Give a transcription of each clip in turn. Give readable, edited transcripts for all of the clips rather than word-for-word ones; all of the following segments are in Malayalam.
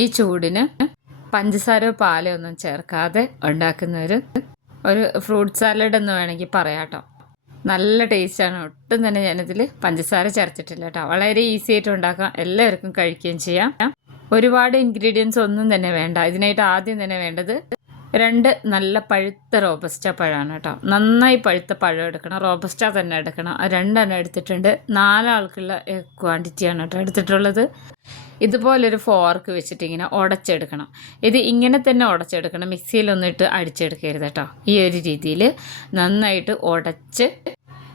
ഈ ചൂടിന് പഞ്ചസാരയോ പാലോ ഒന്നും ചേർക്കാതെ ഉണ്ടാക്കുന്ന ഒരു ഫ്രൂട്ട് സാലഡ് എന്ന് വേണമെങ്കിൽ പറയാം കേട്ടോ. നല്ല ടേസ്റ്റാണ്. ഒട്ടും തന്നെ ഞാനിതിൽ പഞ്ചസാര ചേർത്തിട്ടില്ല കേട്ടോ. വളരെ ഈസി ആയിട്ട് ഉണ്ടാക്കാം, എല്ലാവർക്കും കഴിക്കുകയും ചെയ്യാം. ഒരുപാട് ഇൻഗ്രീഡിയൻസ് ഒന്നും തന്നെ വേണ്ട. ഇതിനായിട്ട് ആദ്യം തന്നെ വേണ്ടത് 2 നല്ല പഴുത്ത റോബസ്റ്റ പഴമാണ് കേട്ടോ. നന്നായി പഴുത്ത പഴം എടുക്കണം, റോബസ്റ്റ തന്നെ എടുക്കണം. 2 എണ്ണം എടുത്തിട്ടുണ്ട്. 4 ആൾക്കുള്ള ക്വാണ്ടിറ്റിയാണ് കേട്ടോ എടുത്തിട്ടുള്ളത്. ഇതുപോലൊരു ഫോർക്ക് വെച്ചിട്ട് ഇങ്ങനെ ഉടച്ചെടുക്കണം. ഇത് ഇങ്ങനെ തന്നെ ഉടച്ചെടുക്കണം, മിക്സിയിലൊന്നും ഇട്ട് അടിച്ചെടുക്കരുത് കേട്ടോ. ഈ ഒരു രീതിയിൽ നന്നായിട്ട് ഉടച്ച്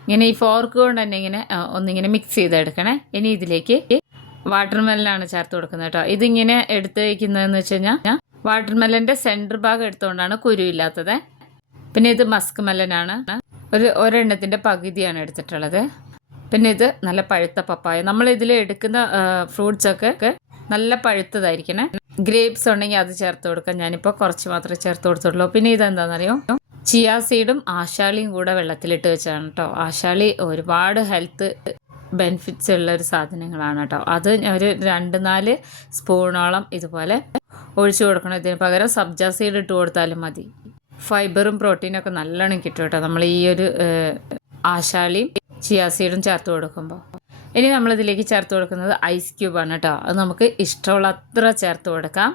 ഇങ്ങനെ ഈ ഫോർക്ക് കൊണ്ട് തന്നെ ഇങ്ങനെ ഒന്നിങ്ങനെ മിക്സ് ചെയ്തെടുക്കണേ. ഇനി ഇതിലേക്ക് വാട്ടർമെലനാണ് ചേർത്ത് കൊടുക്കുന്നത് കേട്ടോ. ഇതിങ്ങനെ എടുത്ത് വയ്ക്കുന്നതെന്ന് വെച്ച് കഴിഞ്ഞാൽ വാട്ടർമെലൻ്റെ സെൻറ്റർ ഭാഗം എടുത്തുകൊണ്ടാണ് കുരുവില്ലാത്തത്. പിന്നെ ഇത് മസ്ക് മെലനാണ്, ഒരെണ്ണത്തിൻ്റെ പകുതിയാണ് എടുത്തിട്ടുള്ളത്. പിന്നെ ഇത് നല്ല പഴുത്ത പപ്പായ. നമ്മൾ ഇതിൽ എടുക്കുന്ന ഫ്രൂട്ട്സൊക്കെ നല്ല പഴുത്തതായിരിക്കണേ. ഗ്രേപ്സ് ഉണ്ടെങ്കിൽ അത് ചേർത്ത് കൊടുക്കാം. ഞാനിപ്പോൾ കുറച്ച് മാത്രമേ ചേർത്ത് കൊടുത്തുള്ളൂ. പിന്നെ ഇതെന്താണെന്നറിയോ, ചിയാ സീഡും ആശാളിയും കൂടെ വെള്ളത്തിലിട്ട് വെച്ചാണ് കേട്ടോ. ആശാളി ഒരുപാട് ഹെൽത്ത് ബെനിഫിറ്റ്സ് ഉള്ള ഒരു സാധനങ്ങളാണ് കേട്ടോ. അത് ഒരു 2-4 സ്പൂണോളം ഇതുപോലെ ഒഴിച്ചു കൊടുക്കണം. ഇതിന് പകരം സബ്ജ സീഡ് ഇട്ട് കൊടുത്താലും മതി. ഫൈബറും പ്രോട്ടീനൊക്കെ നല്ലോണം കിട്ടും കേട്ടോ നമ്മൾ ഈ ഒരു ആശാളിയും ചിയാ സീഡും ചേർത്ത് കൊടുക്കുമ്പോൾ. ഇനി നമ്മളിതിലേക്ക് ചേർത്ത് കൊടുക്കുന്നത് ഐസ് ക്യൂബാണ് കേട്ടോ. അത് നമുക്ക് ഇഷ്ടമുള്ള അത്ര ചേർത്ത് കൊടുക്കാം.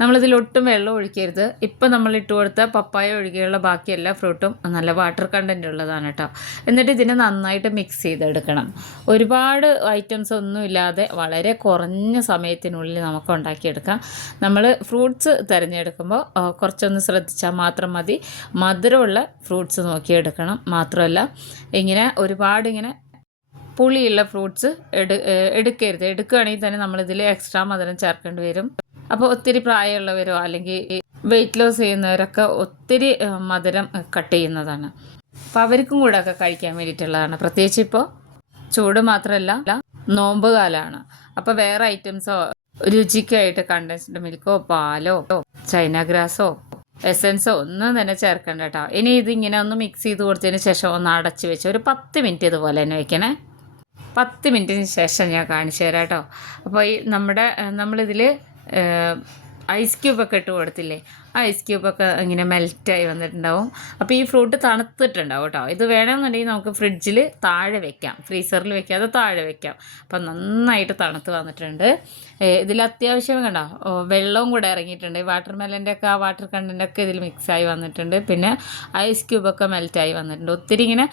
നമ്മളിതിലൊട്ടും വെള്ളം ഒഴിക്കരുത്. ഇപ്പം നമ്മൾ ഇട്ട് കൊടുത്ത പപ്പായ ഒഴികെയുള്ള ബാക്കി എല്ലാ ഫ്രൂട്ടും നല്ല വാട്ടർ കണ്ടൻറ്റ് ഉള്ളതാണ് കേട്ടോ. എന്നിട്ട് ഇതിനെ നന്നായിട്ട് മിക്സ് ചെയ്തെടുക്കണം. ഒരുപാട് ഐറ്റംസ് ഒന്നും ഇല്ലാതെ വളരെ കുറഞ്ഞ സമയത്തിനുള്ളിൽ നമുക്ക് ഉണ്ടാക്കിയെടുക്കാം. നമ്മൾ ഫ്രൂട്ട്സ് തിരഞ്ഞെടുക്കുമ്പോൾ കുറച്ചൊന്ന് ശ്രദ്ധിച്ചാൽ മാത്രം മതി. മധുരമുള്ള ഫ്രൂട്ട്സ് നോക്കിയെടുക്കണം. മാത്രമല്ല ഇങ്ങനെ ഒരുപാട് ഇങ്ങനെ പുളിയുള്ള ഫ്രൂട്ട്സ് എടുക്കരുത്. എടുക്കുകയാണെങ്കിൽ തന്നെ നമ്മളിതിൽ എക്സ്ട്രാ മധുരം ചേർക്കേണ്ടി വരും. അപ്പോൾ ഒത്തിരി പ്രായമുള്ളവരോ അല്ലെങ്കിൽ വെയിറ്റ് ലോസ് ചെയ്യുന്നവരൊക്കെ ഒത്തിരി മധുരം കട്ട് ചെയ്യുന്നതാണ്. അപ്പോൾ അവർക്കും കൂടെ ഒക്കെ കഴിക്കാൻ വേണ്ടിയിട്ടുള്ളതാണ്. പ്രത്യേകിച്ച് ഇപ്പോൾ ചൂട് മാത്രമല്ല, നോമ്പ് കാലമാണ്. അപ്പോൾ വേറെ ഐറ്റംസോ രുചിക്കായിട്ട് കണ്ടൻസ്ഡ് മിൽക്കോ പാലോ ചൈന ഗ്രാസോ എസൻസോ ഒന്നും തന്നെ ചേർക്കണ്ട കേട്ടോ. ഇനി ഇതിങ്ങനെ ഒന്ന് മിക്സ് ചെയ്ത് കൊടുത്തതിന് ശേഷം ഒന്ന് അടച്ച് വെച്ച് ഒരു 10 മിനിറ്റ് ഇതുപോലെ തന്നെ വെക്കണേ. 10 മിനിറ്റിന് ശേഷം ഞാൻ കാണിച്ചു തരാം കേട്ടോ. അപ്പോൾ ഈ നമ്മളിതിൽ ഐസ് ക്യൂബൊക്കെ ഇട്ട് കൊടുത്തില്ലേ, ആ ഐസ് ക്യൂബൊക്കെ ഇങ്ങനെ മെൽറ്റായി വന്നിട്ടുണ്ടാവും. അപ്പോൾ ഈ ഫ്രൂട്ട് തണുത്തിട്ടുണ്ടാവും കേട്ടോ. ഇത് വേണമെന്നുണ്ടെങ്കിൽ നമുക്ക് ഫ്രിഡ്ജിൽ താഴെ വെക്കാം, ഫ്രീസറിൽ വെക്കാതെ താഴെ വെക്കാം. അപ്പം നന്നായിട്ട് തണുത്ത് വന്നിട്ടുണ്ട്. ഇതിൽ അത്യാവശ്യം കണ്ടോ വെള്ളവും കൂടെ ഇറങ്ങിയിട്ടുണ്ട്. വാട്ടർമെലൻ്റെ ഒക്കെ ആ വാട്ടർ കണ്ടൻ്റൊക്കെ ഇതിൽ മിക്സായി വന്നിട്ടുണ്ട്. പിന്നെ ഐസ് ക്യൂബൊക്കെ മെൽറ്റായി വന്നിട്ടുണ്ട്. ഒത്തിരി ഇങ്ങനെ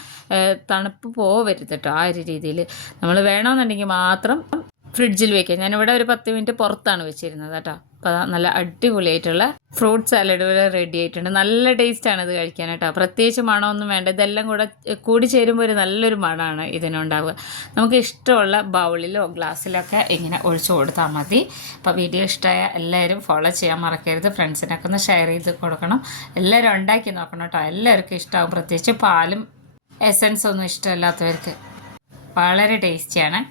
തണുപ്പ് പോവരുത് കേട്ടോ. ആ ഒരു രീതിയിൽ നമ്മൾ വേണമെന്നുണ്ടെങ്കിൽ മാത്രം ഫ്രിഡ്ജിൽ വയ്ക്കാം. ഞാനിവിടെ ഒരു 10 മിനിറ്റ് പുറത്താണ് വെച്ചിരുന്നത് കേട്ടോ. അപ്പോൾ നല്ല അടിപൊളിയായിട്ടുള്ള ഫ്രൂട്ട് സാലഡ് ഇവിടെ റെഡി ആയിട്ടുണ്ട്. നല്ല ടേസ്റ്റാണ് ഇത് കഴിക്കാൻ കേട്ടോ. പ്രത്യേകിച്ച് മണമൊന്നും വേണ്ട. ഇതെല്ലാം കൂടി ചേരുമ്പോൾ ഒരു നല്ലൊരു മണമാണ് ഇതിനുണ്ടാവുക. നമുക്ക് ഇഷ്ടമുള്ള ബൗളിലോ ഗ്ലാസ്സിലൊക്കെ ഇങ്ങനെ ഒഴിച്ചു കൊടുത്താൽ മതി. അപ്പോൾ വീഡിയോ ഇഷ്ടമായ എല്ലാവരും ഫോളോ ചെയ്യാൻ മറക്കരുത്. ഫ്രണ്ട്സിനൊക്കെ ഒന്ന് ഷെയർ ചെയ്ത് കൊടുക്കണം. എല്ലാവരും ഉണ്ടാക്കി നോക്കണം കേട്ടോ. എല്ലാവർക്കും ഇഷ്ടമാകും. പ്രത്യേകിച്ച് പാലും എസൻസ് ഒന്നും ഇഷ്ടമല്ലാത്തവർക്ക് വളരെ ടേസ്റ്റിയാണ്.